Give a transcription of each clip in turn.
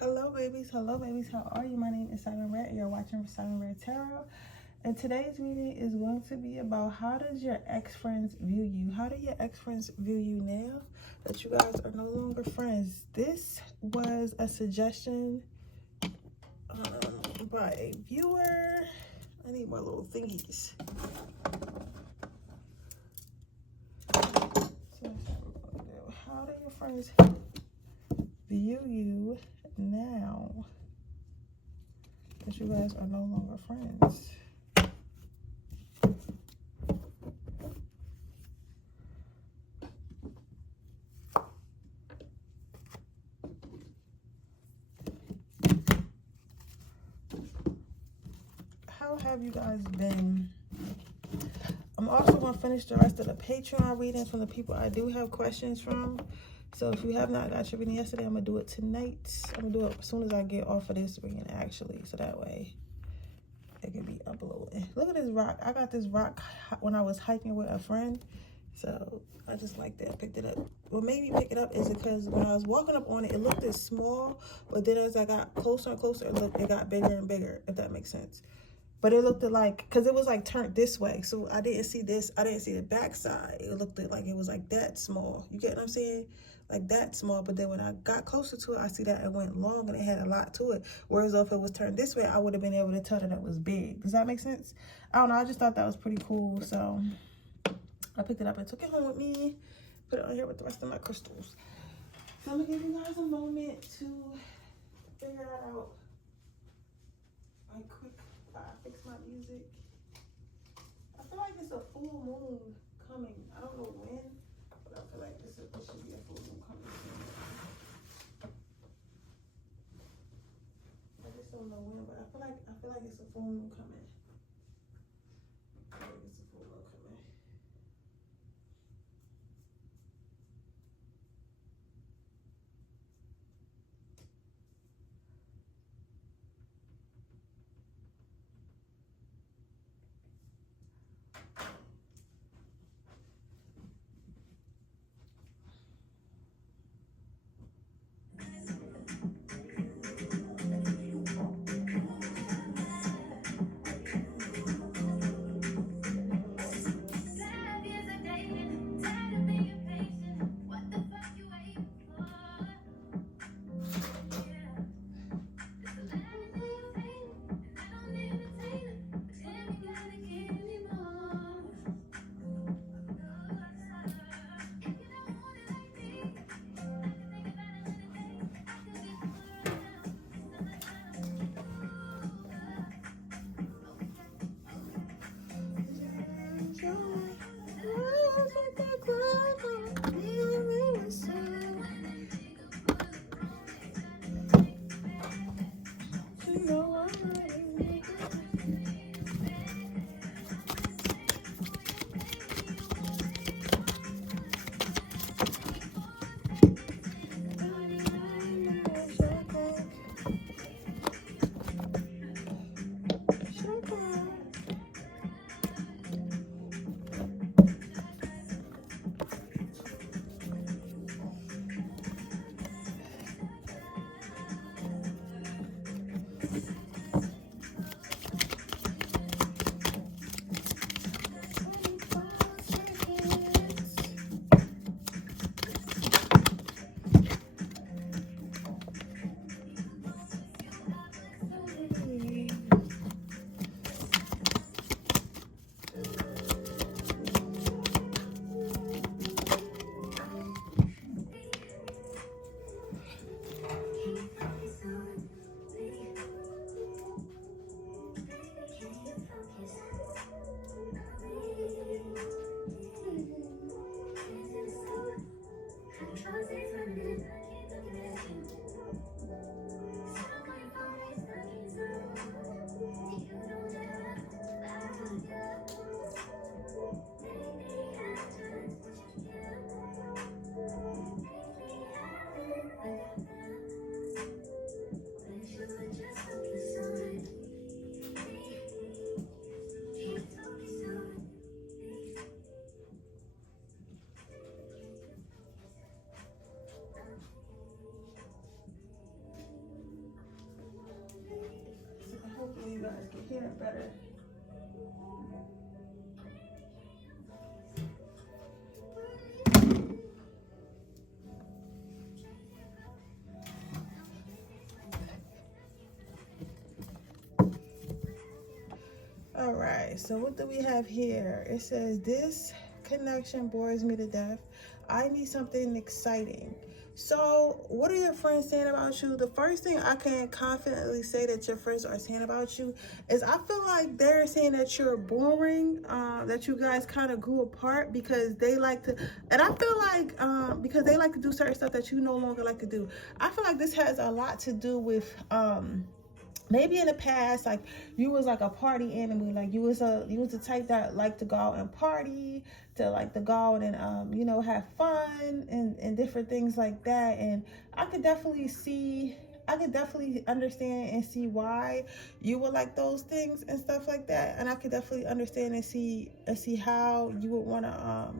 Hello babies, how are you? My name is Simon Red and you're watching Simon Red Tarot. And today's reading is going to be about how does your ex-friends view you? How do your ex-friends view you now that you guys are no longer friends? This was a suggestion by a viewer. I need more little thingies. So how do your friends view you now that you guys are no longer friends? How have you guys been? I'm also going to finish the rest of the Patreon readings from the people I do have questions from. So if you have not got your reading yesterday, I'm going to do it tonight. I'm going to do it as soon as I get off of this reading, actually. So that way it can be uploaded. Look at this rock. I got this rock when I was hiking with a friend. So I just like that. Picked it up. What made me pick it up is because when I was walking up on it, it looked this small. But then as I got closer and closer, it got bigger and bigger, if that makes sense. But it looked like, because it was like turned this way. So I didn't see this. I didn't see the back side. It looked like it was like that small. You get what I'm saying? Like that small. But then when I got closer to it, I see that it went long and it had a lot to it. Whereas if it was turned this way, I would have been able to tell that it was big. Does that make sense? I don't know. I just thought that was pretty cool. So I picked it up and took it home with me. Put it on here with the rest of my crystals. So I'm going to give you guys a moment to figure that out. Right quick. I fix my music. I feel like it's a full moon coming. I don't know when, but I feel like it should be a full moon coming soon. I just don't know when, but I feel like it's a full moon coming. I feel like it's a full moon coming. you guys can hear it better. All right, so what do we have here? It says, this connection bores me to death. I need something exciting. So what are your friends saying about you? The first thing I can confidently say that your friends are saying about you is, I feel like they're saying that you're boring, that you guys kind of grew apart because they like to, and I feel like because they like to do certain stuff that you no longer like to do. I feel like this has a lot to do with maybe in the past, like, you was like a party animal, like you was the type that liked to go out and party, to like to go out and you know, have fun and different things like that. And I could definitely understand and see why you would like those things and stuff like that. And I could definitely understand and see how you would want to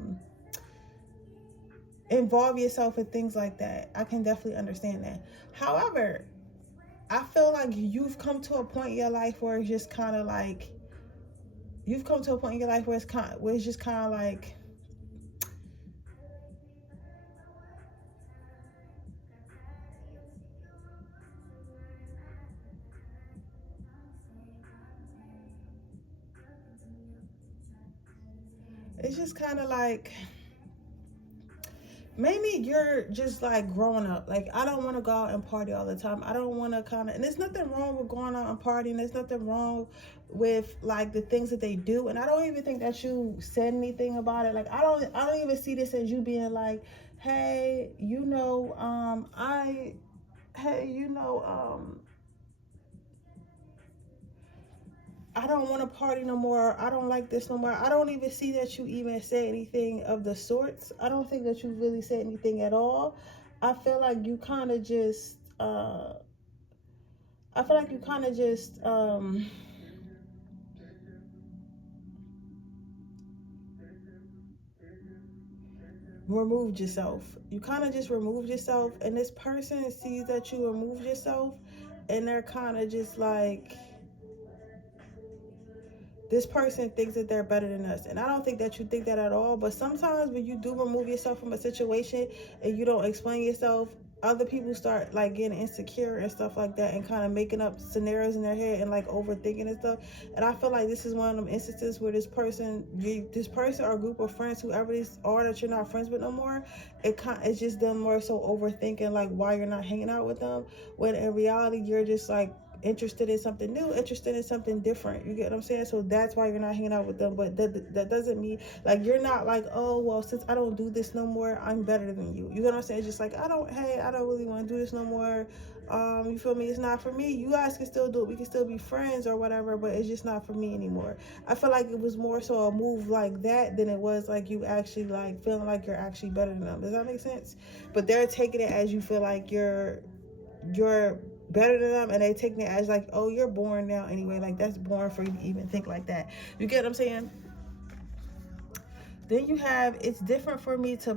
involve yourself in things like that. I can definitely understand that. However, I feel like you've come to a point in your life where it's just kind of like, it's just kind of like, it's just kind of like, maybe you're just like growing up. Like, I don't want to go out and party all the time. I don't want to kind of, and there's nothing wrong with going out and partying. There's nothing wrong with like the things that they do. And I don't even think that you said anything about it. Like, I don't even see this as you being like, hey, you know, I don't want to party no more. I don't like this no more. I don't even see that you even say anything of the sorts. I don't think that you really said anything at all. I feel like you kind of just, removed yourself. You kind of just removed yourself, and this person sees that you removed yourself, and they're kind of just like, this person thinks that they're better than us. And I don't think that you think that at all. But sometimes when you do remove yourself from a situation and you don't explain yourself, other people start like getting insecure and stuff like that, and kind of making up scenarios in their head and like overthinking and stuff. And I feel like this is one of them instances where this person or group of friends, whoever these are that you're not friends with no more, it's just them more so overthinking like why you're not hanging out with them, when in reality you're just like interested in something new, interested in something different. You get what I'm saying? So that's why you're not hanging out with them. But that doesn't mean like you're not like, oh well, since I don't do this no more, I'm better than you. You get what I'm saying? It's just like, I don't really want to do this no more. You feel me? It's not for me. You guys can still do it. We can still be friends or whatever, but it's just not for me anymore. I feel like it was more so a move like that than it was like you actually like feeling like you're actually better than them. Does that make sense? But they're taking it as you feel like you're better than them, and they taking it as like, oh, you're boring now anyway. Like, that's boring for you to even think like that. You get what I'm saying? Then you have, it's different for me to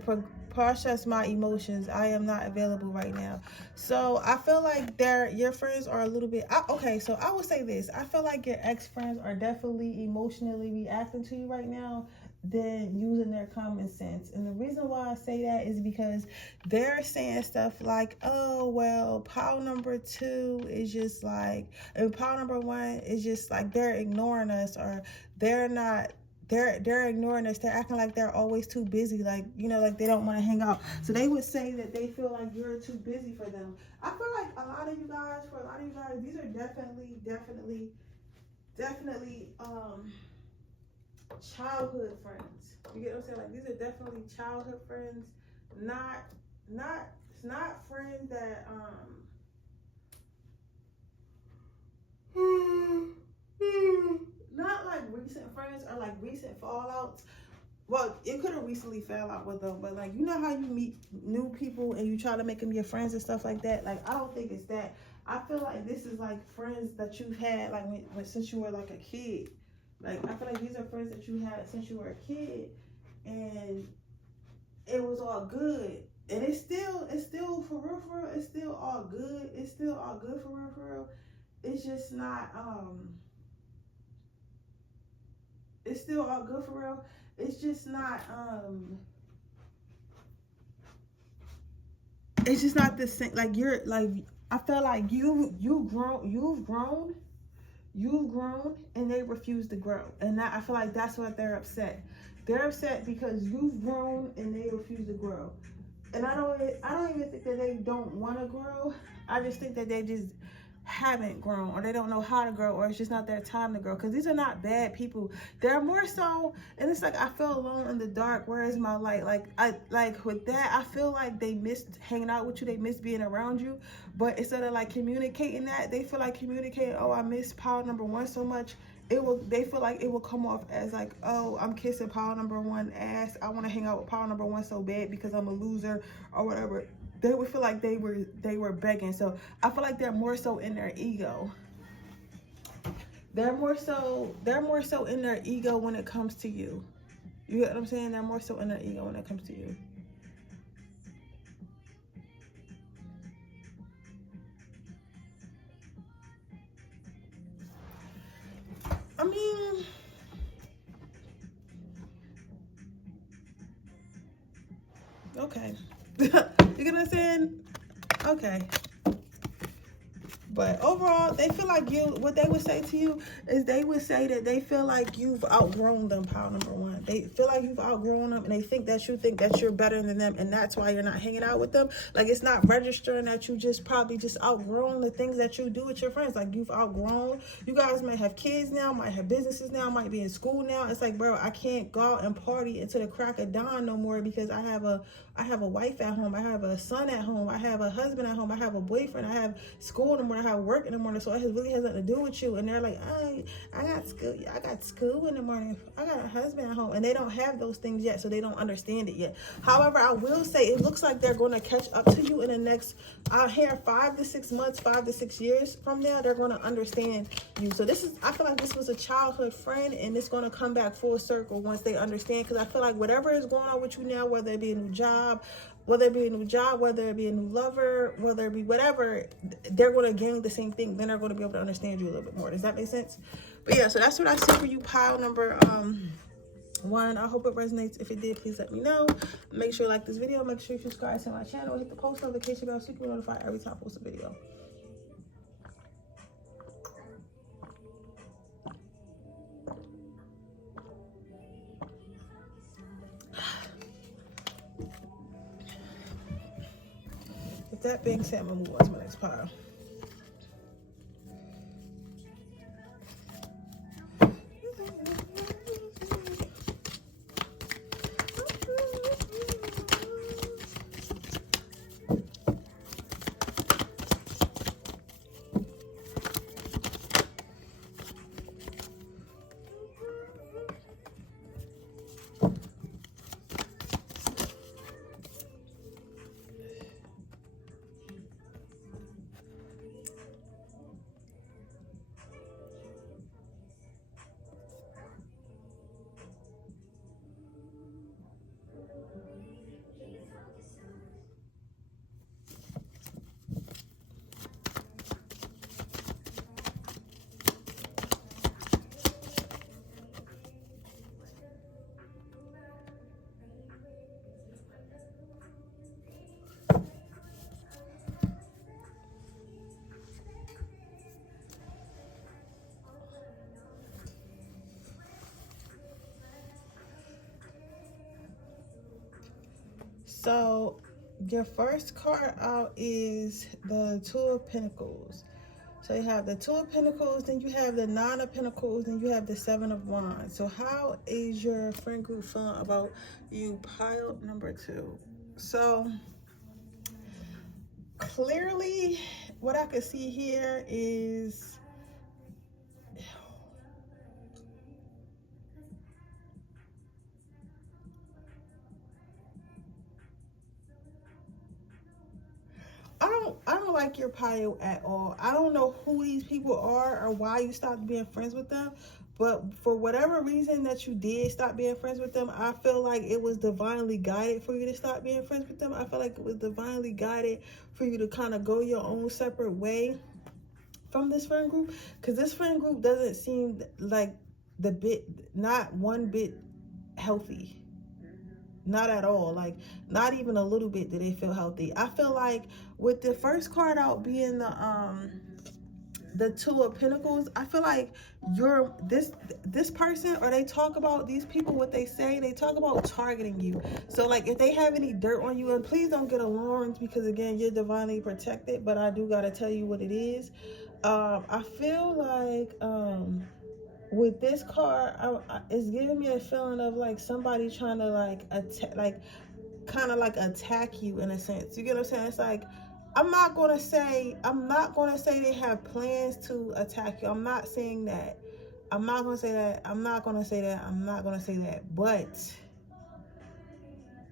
process my emotions. I am not available right now. So I feel like your friends are a little bit, okay, so I would say this. I feel like your ex-friends are definitely emotionally reacting to you right now than using their common sense. And the reason why I say that is because they're saying stuff like, oh, well, pile number 2 is just like, and pile number 1 is just like, they're ignoring us, or they're ignoring us. They're acting like they're always too busy, like, you know, like they don't want to hang out. So they would say that they feel like you're too busy for them. I feel like for a lot of you guys, these are definitely childhood friends. You get what I'm saying? Like, these are definitely childhood friends, not friends that not like recent friends or like recent fallouts. Well, it could have recently fell out with them, but like, you know how you meet new people and you try to make them your friends and stuff like that? Like, I don't think it's that. I feel like this is like friends that you've had like since you were like a kid. Like, I feel like these are friends that you had since you were a kid, and it was all good. And it's still for real, it's still all good. It's still all good for real. It's just not, It's still all good for real. It's just not it's just not the same. Like you're like, I feel like you've grown, and they refuse to grow, and that, I feel like that's what they're upset. They're upset because you've grown and they refuse to grow. And I don't even think that they don't want to grow. I just think that they just haven't grown, or they don't know how to grow, or it's just not their time to grow. Because these are not bad people. They're more so, and it's like I feel alone in the dark. Where is my light? Like with that, I feel like they missed hanging out with you. They missed being around you. But instead of like communicating that, they feel like communicating, oh, I miss pile number one so much. They feel like it will come off as like, oh, I'm kissing pile number one ass. I want to hang out with pile number one so bad because I'm a loser or whatever. They would feel like they were begging. So I feel like they're more so in their ego. They're more so in their ego when it comes to you. You get what I'm saying? They're more so in their ego when it comes to you. I mean, okay. You get what I'm saying? Okay. But overall, they feel like what they would say to you is they would say that they feel like you've outgrown them, pile number one. They feel like you've outgrown them, and they think that you're better than them, and that's why you're not hanging out with them. Like, it's not registering that you probably outgrown the things that you do with your friends. Like, you've outgrown. You guys might have kids now, might have businesses now, might be in school now. It's like, bro, I can't go out and party until the crack of dawn no more because I have a wife at home, I have a son at home, I have a husband at home, I have a boyfriend, I have school in the morning, I have work in the morning, so it really has nothing to do with you. And they're like, I got school in the morning, I got a husband at home, and they don't have those things yet, so they don't understand it yet. However, I will say it looks like they're going to catch up to you in the next, here 5 to 6 months, 5 to 6 years from now. They're going to understand you. So I feel like this was a childhood friend, and it's going to come back full circle once they understand. Because I feel like whatever is going on with you now, whether it be a new job, whether it be a new lover, whether it be whatever, they're going to gain the same thing. Then they're going to be able to understand you a little bit more. Does that make sense? But yeah, so that's what I see for you, pile number one. I hope it resonates. If it did, please let me know. Make sure you like this video. Make sure you subscribe to my channel. Hit the post notification bell so you can be notified every time I post a video. With that being said, I'm going to move on to my next pile. So your first card out is the Two of Pentacles. So you have the Two of Pentacles, then you have the Nine of Pentacles, then you have the Seven of Wands. So how is your friend group feeling about you, pile number two? So clearly what I can see here is I don't like your pile at all. I don't know who these people are or why you stopped being friends with them, but for whatever reason that you did stop being friends with them, I feel like it was divinely guided for you to stop being friends with them. I feel like it was divinely guided for you to kind of go your own separate way from this friend group, because this friend group doesn't seem like not one bit healthy. Not at all. Like, not even a little bit did they feel healthy. I feel like with the first card out being the Two of Pentacles, I feel like you're this person, or they talk about these people, what they say, they talk about targeting you. So like, if they have any dirt on you, and please don't get alarmed, because again, you're divinely protected, but I do got to tell you what it is. I feel like with this card, it's giving me a feeling of like somebody trying to like attack, like kind of like attack you in a sense. You get what I'm saying? It's like, I'm not gonna say they have plans to attack you. I'm not saying that. I'm not gonna say that. I'm not gonna say that. But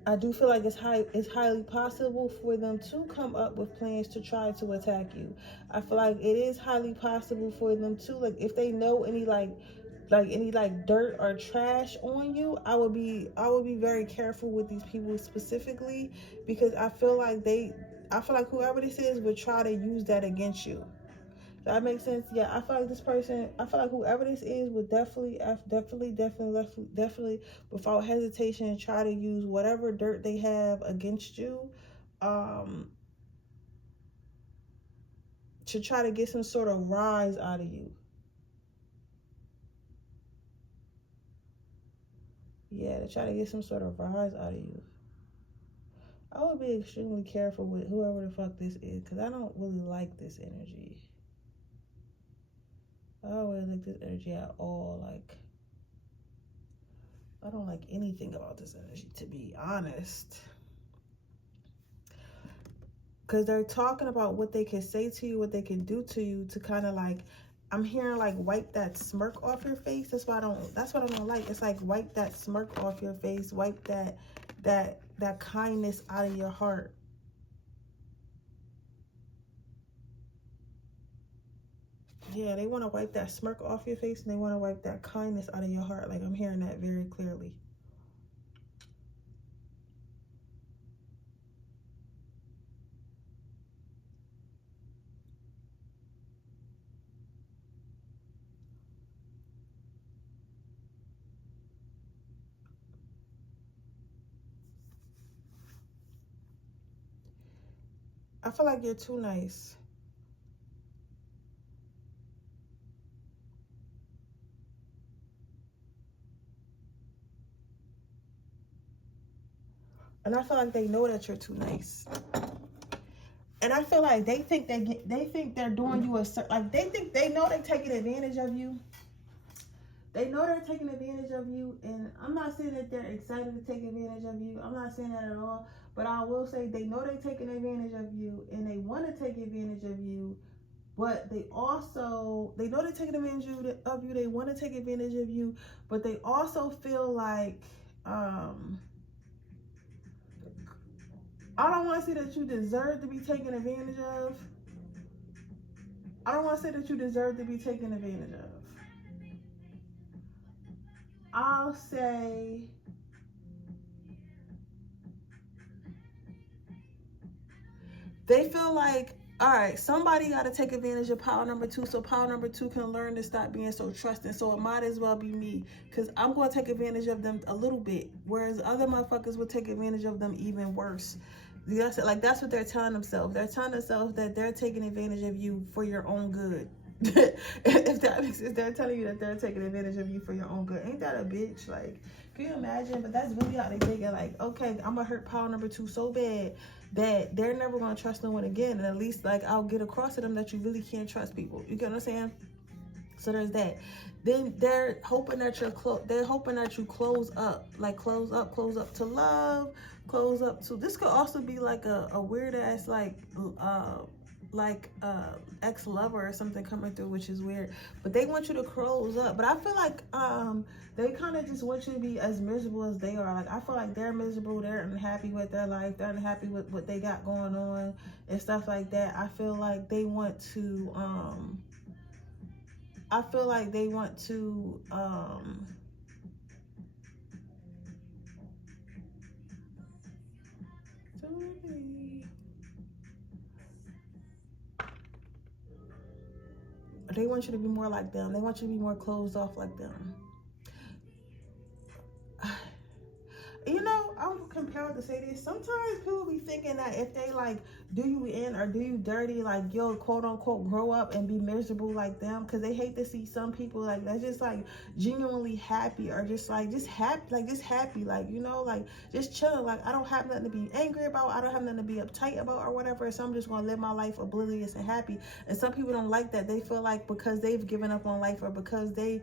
I do feel like it's highly possible for them to come up with plans to try to attack you. I feel like it is highly possible for them to, like, if they know any any dirt or trash on you, I would be very careful with these people specifically, because I feel like whoever this is would try to use that against you. Does that make sense? Yeah, I feel like whoever this is would definitely, without hesitation, try to use whatever dirt they have against you, to try to get some sort of rise out of you. Yeah, to try to get some sort of rise out of you. I would be extremely careful with whoever the fuck this is, because I don't really like this energy. I don't really like this energy at all. Like, I don't like anything about this energy, to be honest. Because they're talking about what they can say to you, what they can do to you, to kind of like, I'm hearing like wipe that smirk off your face. That's what I don't like. It's like wipe that smirk off your face, wipe that kindness out of your heart. Yeah, they want to wipe that smirk off your face, and they want to wipe that kindness out of your heart. Like, I'm hearing that very clearly. I feel like you're too nice. And I feel like they know that you're too nice. And I feel like they think they're doing you they know they're taking advantage of you. They know they're taking advantage of you, and I'm not saying that they're excited to take advantage of you. I'm not saying that at all. But I will say they know they're taking advantage of you, and they want to take advantage of you. But they know they're taking advantage of you. They want to take advantage of you, but they also feel like, I don't want to say that you deserve to be taken advantage of. I don't want to say that you deserve to be taken advantage of. I'll say they feel like, all right, somebody got to take advantage of power number two, so power number two can learn to stop being so trusting. So it might as well be me, because I'm going to take advantage of them a little bit, whereas other motherfuckers would take advantage of them even worse. That's what they're telling themselves. They're telling themselves that they're taking advantage of you for your own good. If that makes sense, they're telling you that they're taking advantage of you for your own good. Ain't that a bitch? Like, can you imagine? But that's really how they think it. Like, okay, I'm gonna hurt power number two so bad that they're never gonna trust no one again, and at least like I'll get across to them that you really can't trust people. You get what I'm saying? So there's that. Then they're hoping that you close up to love, close up to. This could also be like a weird ass ex-lover or something coming through, which is weird. But they want you to close up. But I feel like they kind of just want you to be as miserable as they are. Like, I feel like they're miserable, they're unhappy with their life, they're unhappy with what they got going on and stuff like that. I feel like they want to they want you to be more like them. They want you to be more closed off like them. compelled to say this. Sometimes people be thinking that if they like do you in or do you dirty, like you'll quote unquote grow up and be miserable like them, because they hate to see some people like that's just like genuinely happy, or just happy, like, you know, like just chilling. Like, I don't have nothing to be angry about, I don't have nothing to be uptight about or whatever, so I'm just gonna live my life oblivious and happy. And some people don't like that. They feel like because they've given up on life, or because they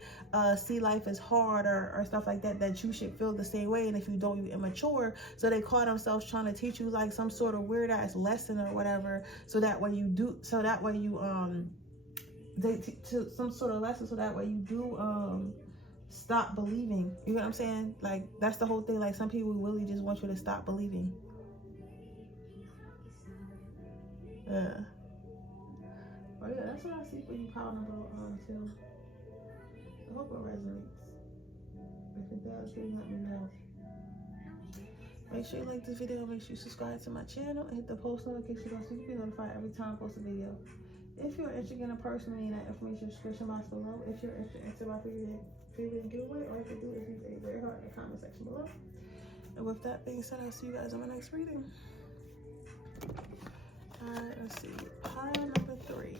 see life as hard or stuff like that, that you should feel the same way, and if you don't, you immature. So they call themselves trying to teach you like some sort of weird ass lesson or whatever, so that way you they to some sort of lesson, so that way you do stop believing. You know what I'm saying? Like, that's the whole thing. Like, some people really just want you to stop believing. Yeah. Oh yeah, that's what I see for you, pile number 2. I hope it resonates. If it does, please let me know. Make sure you like this video, make sure you subscribe to my channel, and hit the post notification bell so you can be notified every time I post a video. If you're interested in a person, reading, that information is in the description box below. If you're interested in my favorite giveaway, all you can do is leave a red heart in the comment section below. And with that being said, I'll see you guys on my next reading. Alright, let's see. Pile number 3.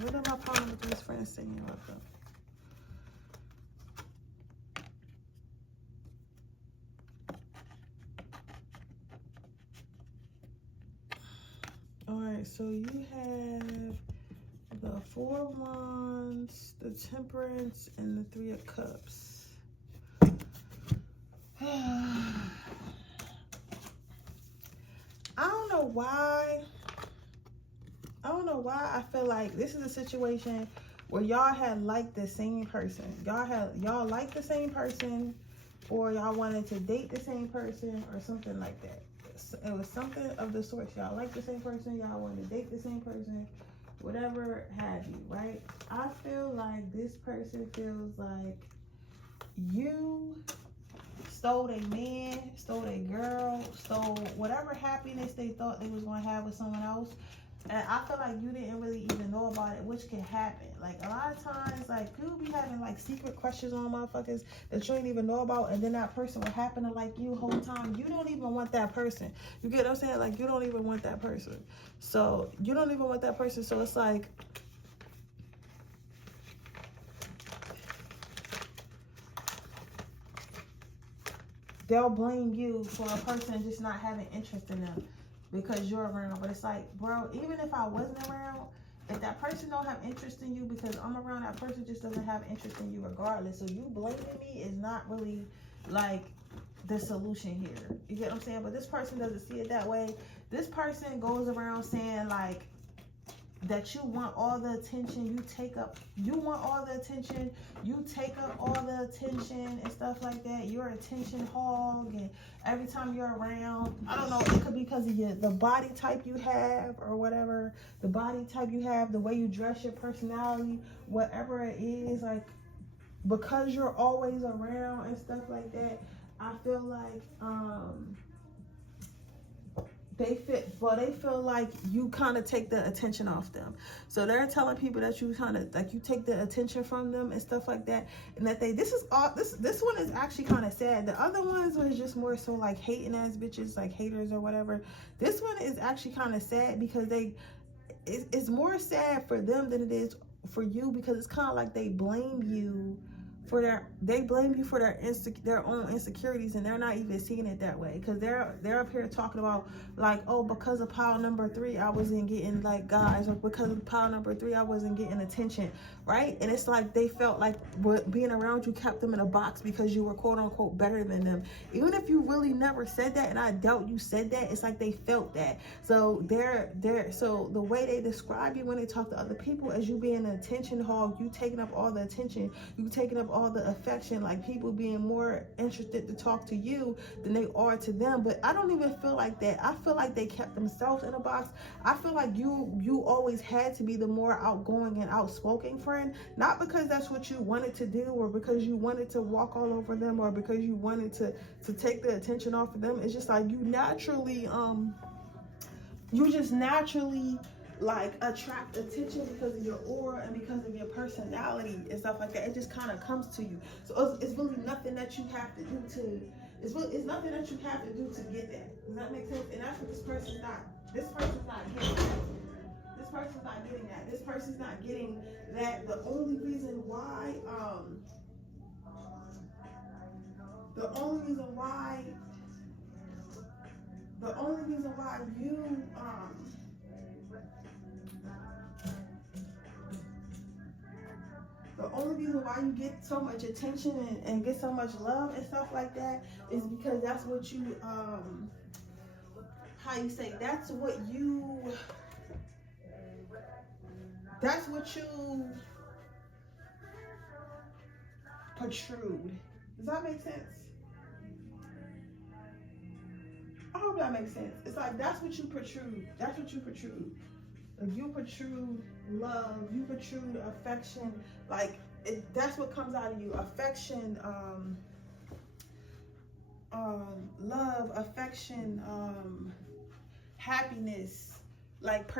What are my pile number 3's friends saying about them? Alright, so you have the 4 of Wands, the Temperance, and the 3 of Cups. I don't know why. I feel like this is a situation where y'all had liked the same person. Y'all liked the same person, or y'all wanted to date the same person, or something like that. It was something of the sort. Y'all liked the same person, y'all wanted to date the same person, whatever have you, right? I feel like this person feels like you stole a man, stole a girl, stole whatever happiness they thought they was going to have with someone else. And I feel like you didn't really even know about it, which can happen. Like, a lot of times, like, people be having, like, secret crushes on motherfuckers that you ain't even know about, and then that person will happen to like you the whole time. You don't even want that person. You get what I'm saying? Like, you don't even want that person. So, you don't even want that person. So, it's like, they'll blame you for a person just not having interest in them because you're around. But it's like, bro, even if I wasn't around, if that person don't have interest in you because I'm around, that person just doesn't have interest in you regardless. So you blaming me is not really like the solution here. You get what I'm saying? But this person doesn't see it that way. This person goes around saying like that you want all the attention, you want all the attention, you take up all the attention and stuff like that. You're an attention hog, and every time you're around, I don't know, it could be because of the body type you have or whatever, the body type you have, the way you dress, your personality, whatever it is, like, because you're always around and stuff like that, I feel like, they feel like you kind of take the attention off them. So they're telling people that you kind of like you take the attention from them and stuff like that, and that this one is actually kind of sad. The other ones was just more so like hating ass bitches, like haters or whatever. This one is actually kind of sad because it's more sad for them than it is for you, because it's kind of like they blame you they blame you for their own insecurities, and they're not even seeing it that way, because they're up here talking about like, oh, because of pile number 3 I wasn't getting like guys, or because of pile number 3 I wasn't getting attention, right? And it's like they felt like being around you kept them in a box because you were quote unquote better than them, even if you really never said that, and I doubt you said that. It's like they felt that. So so the way they describe you when they talk to other people as you being an attention hog, you taking up all the attention, you taking up all the affection, like people being more interested to talk to you than they are to them. But I don't even feel like that. I feel like they kept themselves in a box. I feel like you always had to be the more outgoing and outspoken friend, not because that's what you wanted to do, or because you wanted to walk all over them, or because you wanted to take the attention off of them. It's just like you just naturally like attract attention because of your aura and because of your personality and stuff like that. It just kind of comes to you. So it's really nothing that you have to do to, it's nothing that you have to do to get that. Does that make sense? And that's what this person's not getting that. This person's not getting that. This person's not getting that. The only reason why you get so much attention and get so much love and stuff like that is because that's what you that's what you protrude. Does that make sense? I hope that makes sense. It's like that's what you protrude. That's what you protrude. Like you protrude love, you protrude affection. Like that's what comes out of you. Affection, love, affection, happiness, like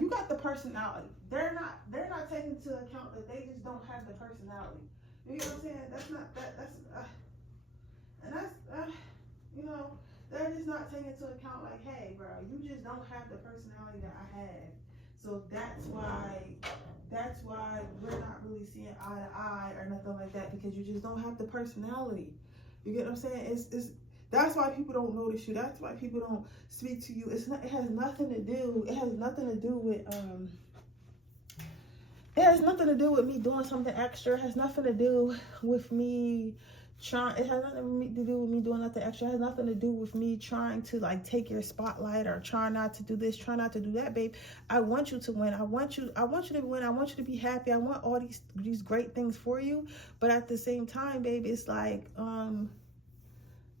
you got the personality. They're not taking into account that they just don't have the personality. You know what I'm saying? They're just not taking into account like, hey, bro, you just don't have the personality that I have. So that's why we're not really seeing eye to eye or nothing like that, because you just don't have the personality. You get what I'm saying? That's why people don't notice you. That's why people don't speak to you. It has nothing to do with me doing something extra. It has nothing to do with me it has nothing to do with me doing nothing extra. It has nothing to do with me trying to like take your spotlight or try not to do this, try not to do that, babe. I want you to win. I want you to win. I want you to be happy. I want all these great things for you. But at the same time, babe, it's like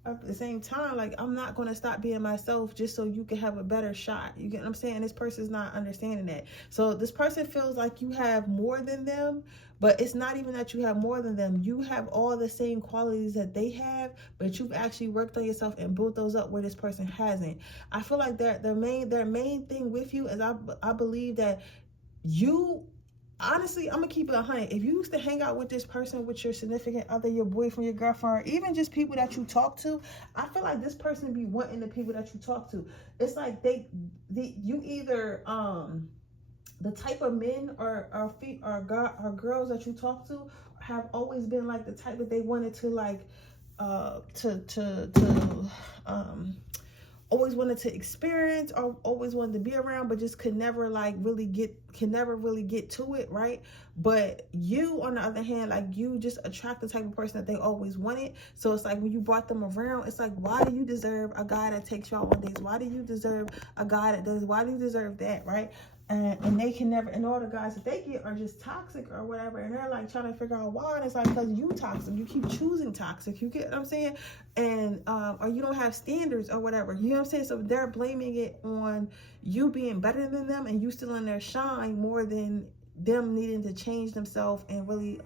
at the same time, like, I'm not going to stop being myself just so you can have a better shot. You get what I'm saying? This person's not understanding that. So this person feels like you have more than them, but it's not even that you have more than them. You have all the same qualities that they have, but you've actually worked on yourself and built those up where this person hasn't. I feel like their main thing with you is I believe that you... Honestly, I'm gonna keep it 100. If you used to hang out with this person, with your significant other, your boyfriend, your girlfriend, or even just people that you talk to, I feel like this person be wanting the people that you talk to. It's like you either the type of men or girls that you talk to have always been like the type that they wanted to like always wanted to experience or always wanted to be around, but just could never really get to it, right? But you, on the other hand, like, you just attract the type of person that they always wanted. So it's like when you brought them around, it's like, why do you deserve a guy that takes you out on dates? Why do you deserve a guy that does? Why do you deserve that, right? And they can never, and all the guys that they get are just toxic or whatever, and they're like trying to figure out why, and it's like, because you toxic, you keep choosing toxic, you get what I'm saying? And or you don't have standards or whatever, you know what I'm saying? So they're blaming it on you being better than them and you still in their shine more than them needing to change themselves and really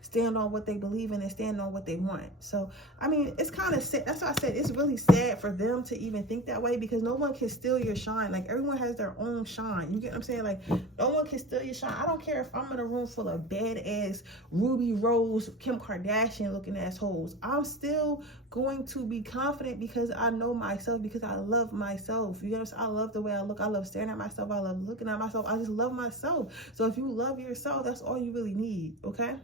stand on what they believe in and stand on what they want. So I mean, it's kind of sad. That's why I said it's really sad for them to even think that way, because no one can steal your shine. Like, everyone has their own shine, you get what I'm saying? Like, no one can steal your shine. I don't care if I'm in a room full of badass Ruby Rose, Kim Kardashian looking assholes, I'm still going to be confident because I know myself, because I love myself. You know what I'm saying? I love the way I look. I love staring at myself. I love looking at myself. I just love myself. So if you love yourself, that's all you really need, okay?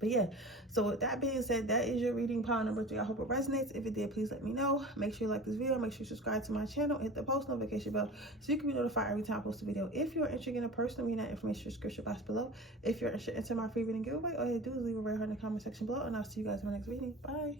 But yeah, so with that being said, that is your reading pile number 3. I hope it resonates. If it did, please let me know. Make sure you like this video. Make sure you subscribe to my channel. Hit the post notification bell so you can be notified every time I post a video. If you're interested in a personal reading, that information is description box below. If you're interested in my free reading giveaway, all you do is leave a red heart in the comment section below, and I'll see you guys in my next reading. Bye.